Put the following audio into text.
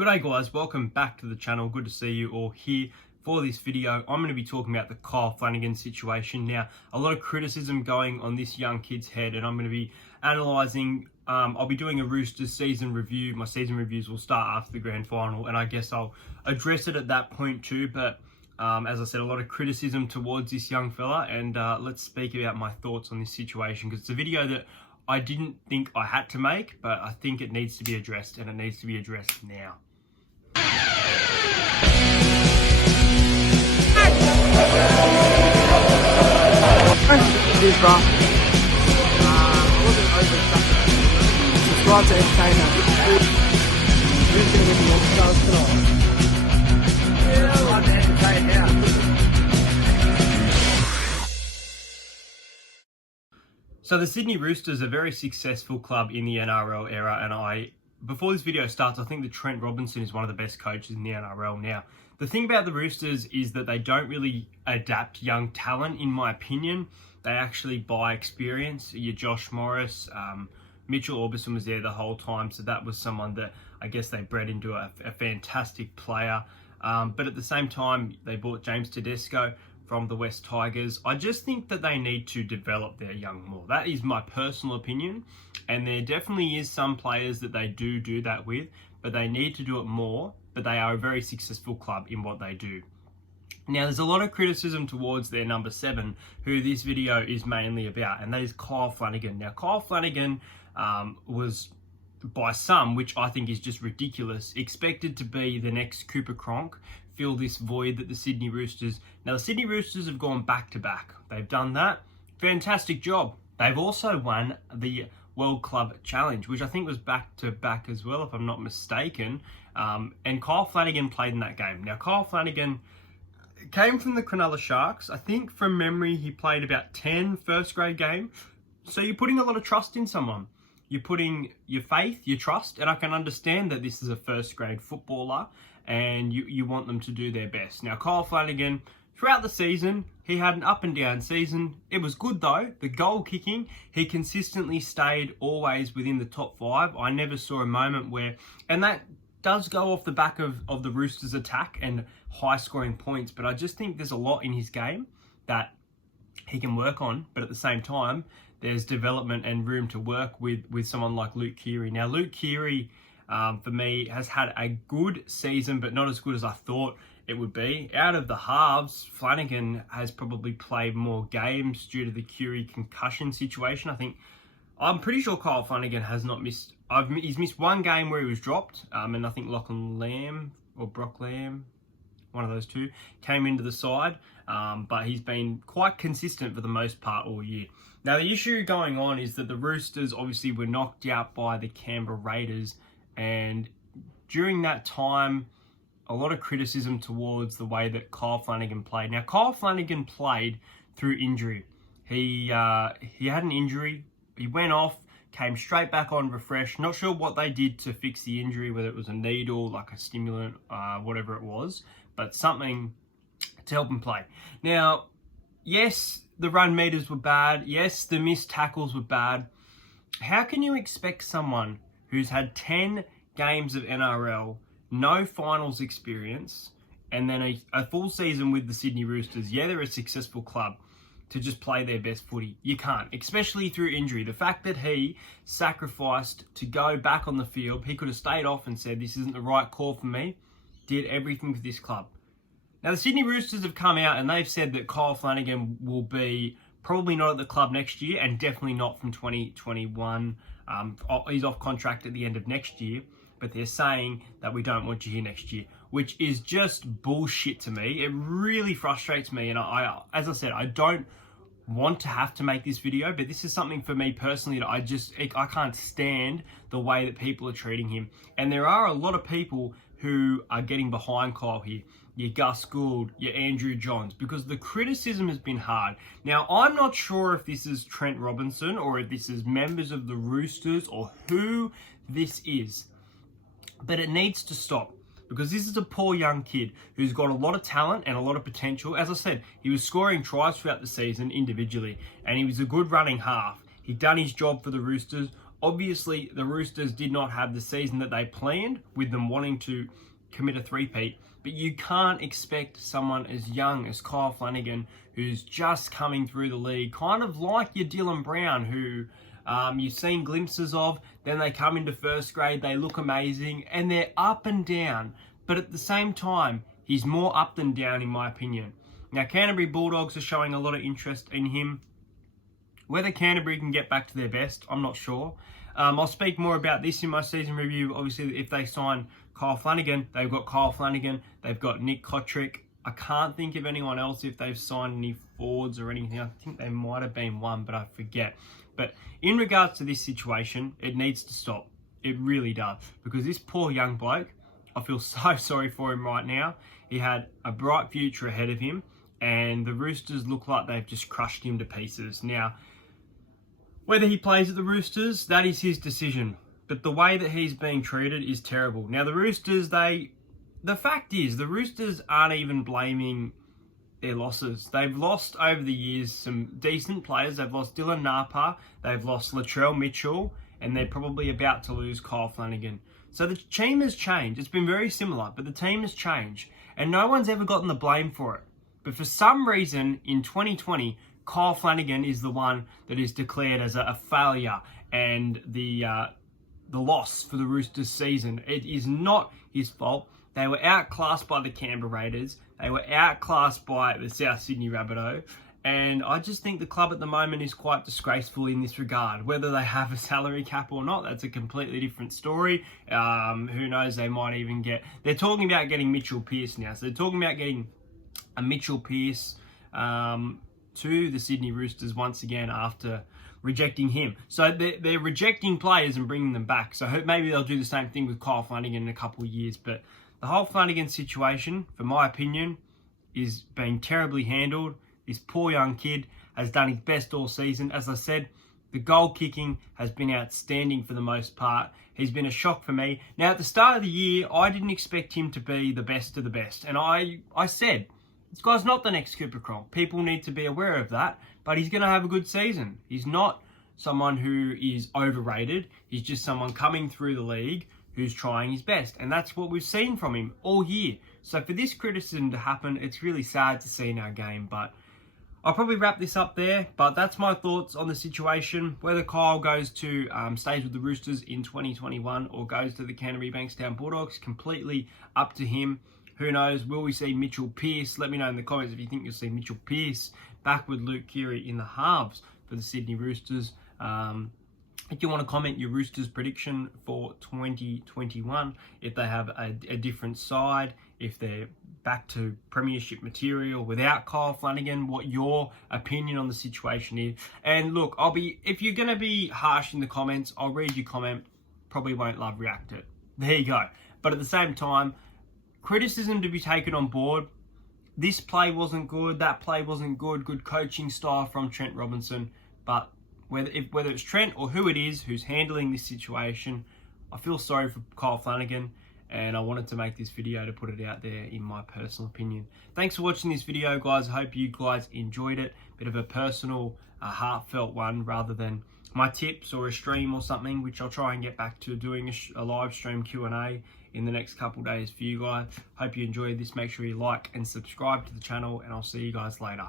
G'day guys, welcome back to the channel. Good to see you all here for this video. I'm going to be talking about the Kyle Flanagan situation. Now, a lot of criticism going on this young kid's head, and I'm going to be analysing, I'll be doing a Roosters season review. My season reviews will start after the grand final, and I guess I'll address it at that point too. But as I said, a lot of criticism towards this young fella, and let's speak about my thoughts on this situation, because it's a video that I didn't think I had to make, but I think it needs to be addressed, and it needs to be addressed now. Cheers, bro. Subscribe to Entertainer. Who's going to win the All-Stars tonight? Yeah, I want to entertain now. So the Sydney Roosters are a very successful club in the NRL era, and before this video starts, I think that Trent Robinson is one of the best coaches in the NRL now. The thing about the Roosters is that they don't really adapt young talent, in my opinion. They actually buy experience. Your Josh Morris, Mitchell Orbison was there the whole time, so that was someone that I guess they bred into a fantastic player. But at the same time, they bought James Tedesco from the West Tigers. I just think that they need to develop their young more. That is my personal opinion, and there definitely is some players that they do that with, but they need to do it more. But they are a very successful club in what they do. Now, there's a lot of criticism towards their number 7, who this video is mainly about, and that is Kyle Flanagan. Now, Kyle Flanagan was, by some, which I think is just ridiculous, expected to be the next Cooper Cronk, fill this void that the Sydney Roosters... Now, the Sydney Roosters have gone back-to-back. They've done that. Fantastic job. They've also won the World Club Challenge, which I think was back-to-back as well, if I'm not mistaken. And Kyle Flanagan played in that game. Now, Kyle Flanagan came from the Cronulla Sharks. I think from memory, he played about 10 first-grade games. So you're putting a lot of trust in someone. You're putting your faith, your trust, and I can understand that this is a first-grade footballer, and you want them to do their best. Now, Kyle Flanagan, throughout the season, he had an up and down season. It was good though. The goal kicking, he consistently stayed always within the top 5. I never saw a moment where, and that does go off the back of the Roosters' attack and high scoring points, but I just think there's a lot in his game that he can work on, but at the same time, there's development and room to work with someone like Luke Keary. Now, Luke Keary, for me, has had a good season, but not as good as I thought it would be. Out of the halves, Flanagan has probably played more games due to the Keary concussion situation. I'm pretty sure Kyle Flanagan has not missed... he's missed one game where he was dropped, and I think Lachlan Lamb or Brock Lamb, one of those two, came into the side, but he's been quite consistent for the most part all year. Now, the issue going on is that the Roosters obviously were knocked out by the Canberra Raiders, and during that time, a lot of criticism towards the way that Kyle Flanagan played. Now, Kyle Flanagan played through injury. He had an injury. He went off, came straight back on refreshed. Not sure what they did to fix the injury, whether it was a needle, like a stimulant, whatever it was, but something to help him play. Now, yes, the run meters were bad. Yes, the missed tackles were bad. How can you expect someone who's had 10 games of NRL, no finals experience, and then a full season with the Sydney Roosters, yeah, they're a successful club, to just play their best footy? You can't, especially through injury. The fact that he sacrificed to go back on the field, he could have stayed off and said, this isn't the right call for me, did everything for this club. Now, the Sydney Roosters have come out and they've said that Kyle Flanagan will be probably not at the club next year, and definitely not from 2021. He's off contract at the end of next year, but they're saying that we don't want you here next year, which is just bullshit to me. It really frustrates me, and as I said, I don't want to have to make this video, but this is something for me personally that I can't stand the way that people are treating him. And there are a lot of people who are getting behind Kyle here. Your Gus Gould, your Andrew Johns, because the criticism has been hard. Now, I'm not sure if this is Trent Robinson or if this is members of the Roosters or who this is, but it needs to stop, because this is a poor young kid who's got a lot of talent and a lot of potential. As I said, he was scoring tries throughout the season individually, and he was a good running half. He'd done his job for the Roosters. Obviously, the Roosters did not have the season that they planned, with them wanting to commit a three-peat, but you can't expect someone as young as Kyle Flanagan, who's just coming through the league, kind of like your Dylan Brown, who you've seen glimpses of, then they come into first grade, they look amazing, and they're up and down, but at the same time, he's more up than down in my opinion. Now, Canterbury Bulldogs are showing a lot of interest in him. Whether Canterbury can get back to their best, I'm not sure. I'll speak more about this in my season review. Obviously, if they sign Kyle Flanagan, they've got Kyle Flanagan, they've got Nick Kotrick. I can't think of anyone else if they've signed any forwards or anything. I think they might have been one, but I forget. But in regards to this situation, it needs to stop. It really does. Because this poor young bloke, I feel so sorry for him right now. He had a bright future ahead of him, and the Roosters look like they've just crushed him to pieces. Now, whether he plays at the Roosters, that is his decision. But the way that he's being treated is terrible. Now, the Roosters, the fact is, the Roosters aren't even blaming their losses. They've lost over the years some decent players. They've lost Dylan Napa, they've lost Latrell Mitchell, and they're probably about to lose Kyle Flanagan. So the team has changed. It's been very similar, but the team has changed. And no one's ever gotten the blame for it. But for some reason, in 2020, Kyle Flanagan is the one that is declared as a failure and the loss for the Roosters season. It is not his fault. They were outclassed by the Canberra Raiders. They were outclassed by the South Sydney Rabbitoh. And I just think the club at the moment is quite disgraceful in this regard. Whether they have a salary cap or not, that's a completely different story. Who knows, they might even get... They're talking about getting Mitchell Pearce now. So they're talking about getting a Mitchell Pearce to the Sydney Roosters once again after rejecting him. So they're rejecting players and bringing them back. So maybe they'll do the same thing with Kyle Flanagan in a couple of years. But the whole Flanagan situation, for my opinion, is being terribly handled. This poor young kid has done his best all season. As I said, the goal kicking has been outstanding for the most part. He's been a shock for me. Now, at the start of the year, I didn't expect him to be the best of the best. And I said, this guy's not the next Cooper Cronk. People need to be aware of that. But he's going to have a good season. He's not someone who is overrated. He's just someone coming through the league who's trying his best. And that's what we've seen from him all year. So for this criticism to happen, it's really sad to see in our game. But I'll probably wrap this up there, but that's my thoughts on the situation. Whether Kyle goes to stays with the Roosters in 2021 or goes to the Canterbury Bankstown Bulldogs, completely up to him. Who knows? Will we see Mitchell Pearce? Let me know in the comments if you think you'll see Mitchell Pearce back with Luke Keary in the halves for the Sydney Roosters. If you want to comment your Roosters prediction for 2021, if they have a different side, if they're back to premiership material without Kyle Flanagan, what your opinion on the situation is. And look, if you're going to be harsh in the comments, I'll read your comment. Probably won't love react it. There you go. But at the same time, criticism to be taken on board. This play wasn't good, that play wasn't good, good coaching style from Trent Robinson. But whether it's Trent or who it is who's handling this situation, I feel sorry for Kyle Flanagan, and I wanted to make this video to put it out there in my personal opinion. Thanks for watching this video, guys. I hope you guys enjoyed it. Bit of a personal, heartfelt one rather than my tips or a stream or something, which I'll try and get back to doing a live stream Q&A in the next couple days for you guys. Hope you enjoyed this. Make sure you like and subscribe to the channel, and I'll see you guys later.